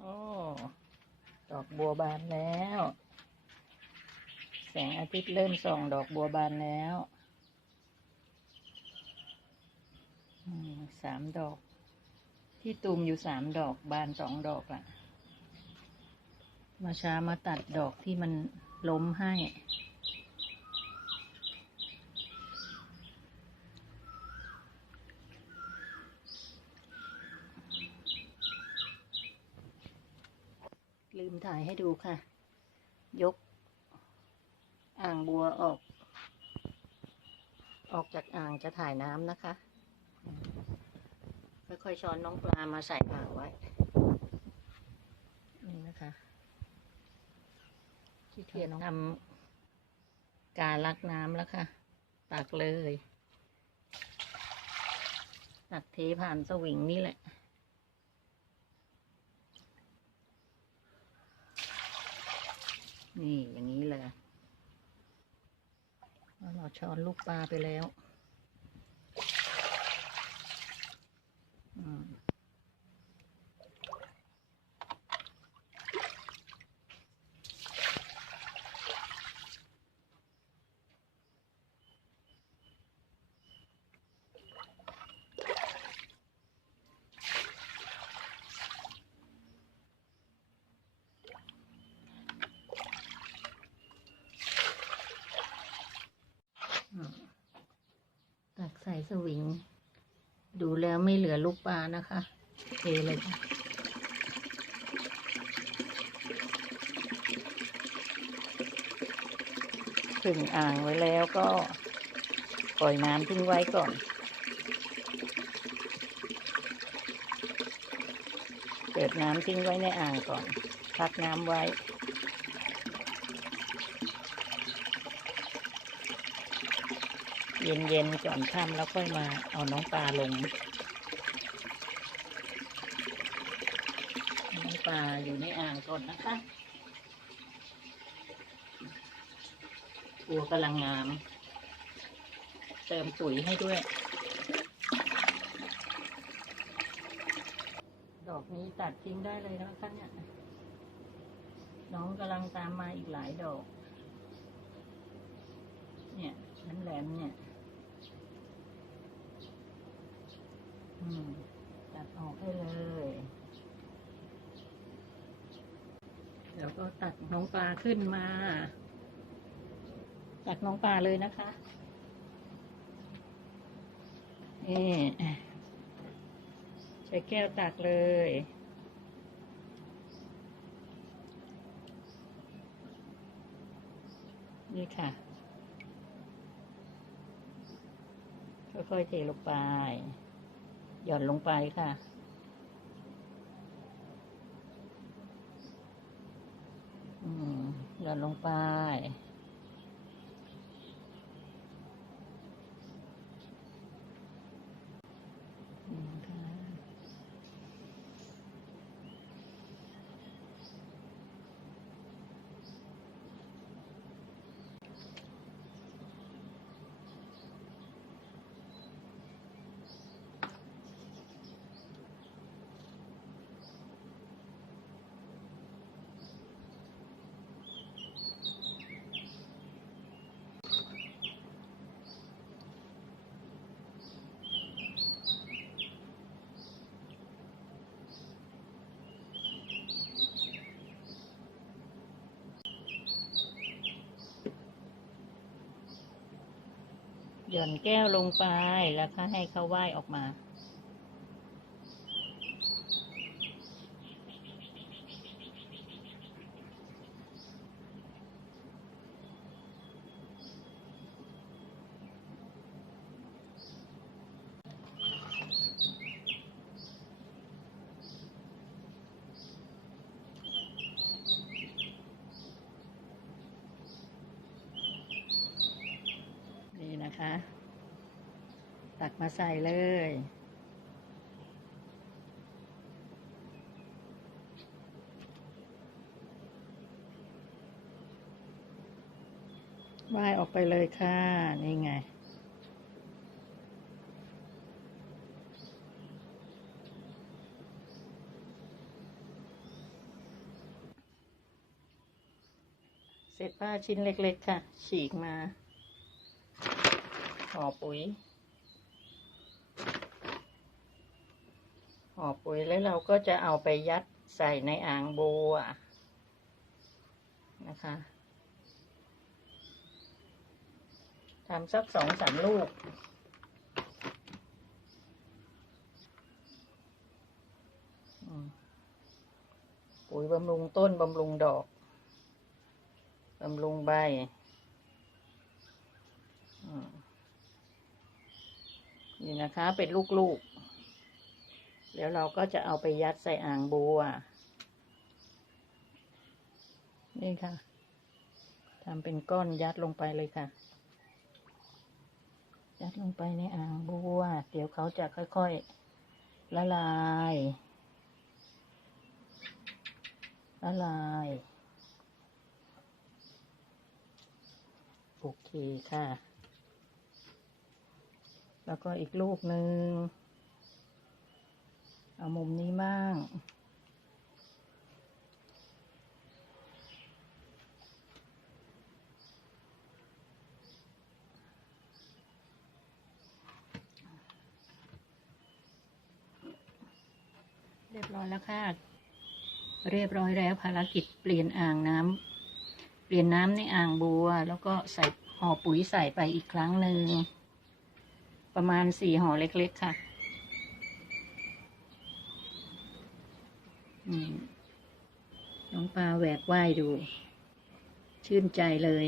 โอ้ดอกบัวบานแล้ว แสงอาทิตย์เริ่มส่องดอกบัวบานแล้วอืมสามดอก ที่ตูมอยู่สามดอกบานสองดอกละมาช้ามาตัดดอกที่มันล้มให้ ลืมถ่ายให้ดูค่ะ ยก อ่างบัวออก ออกจากอ่างจะถ่ายน้ำนะคะ ค่อยๆช้อนน้องปลามาใส่อ่างไว้ นี่นะคะขี้เกียจทำการลักน้ำแล้วค่ะ ตักเลย ตักเทผ่านสวิงนี่แหละ นี่อย่างนี้เลยเราช้อนลูกปลาไปแล้ว สวิง ดูแล้วไม่เหลือลูกปลานะคะเทเลยค่ะถึงอ่างไว้แล้วก็ปล่อยน้ำทิ้งไว้ก่อน เปิดน้ำทิ้งไว้ในอ่างก่อนพักน้ำไว้ เย็นๆก่อนค่ำแล้วค่อยมาเอาน้องปลาลง น้องปลาอยู่ในอ่างก่อนนะคะตัวกำลังงาม เติมปุ๋ยให้ด้วย ดอกนี้ตัดทิ้งได้เลยนะคะเนี่ย น้องกำลังตามมาอีกหลายดอก เนี่ยน้ำแหลมเนี่ย อืม ตัดออกให้เลย แล้วก็ตัดน้องปลาขึ้นมา ตัดน้องปลาเลยนะคะนี่ใช้แก้วตักเลยนี่ค่ะค่อยๆเทลงไป หย่อนลงไปค่ะอืมหย่อนลงไป อืมค่ะ หย่อนแก้วลงไปแล้วก็ให้เขาว่ายออกมา คะ ตักมาใส่เลย ว่ายออกไปเลยค่ะ นี่ไงเสร็จผ้าชิ้นเล็ก ๆ ค่ะ ฉีกมา ห่อปุ๋ย ห่อปุ๋ยแล้วเราก็จะเอาไปยัดใส่ในอ่างบัวนะคะทำสักสองสามลูก ปุ๋ยบำรุงต้นบำรุงดอก บำรุงใบอืม นี่นะคะ เป็นลูกๆ แล้วเราก็จะเอาไปยัดใส่อ่างบัว นี่ค่ะทำเป็นก้อนยัดลงไปเลยค่ะ ยัดลงไปในอ่างบัว เดี๋ยวเขาจะค่อยๆ ละลาย ละลาย โอเคค่ะ แล้วก็อีกลูกหนึ่งเอามุมนี้บ้าง เรียบร้อยแล้วค่ะ เรียบร้อยแล้วภารกิจเปลี่ยนอ่างน้ำเปลี่ยนน้ำในอ่างบัว แล้วก็ใส่ห่อปุ๋ยใส่ไปอีกครั้งหนึ่ง ประมาณสี่ห่อเล็ก ๆ ค่ะน้องปลาแหวกว่ายดู ชื่นใจเลย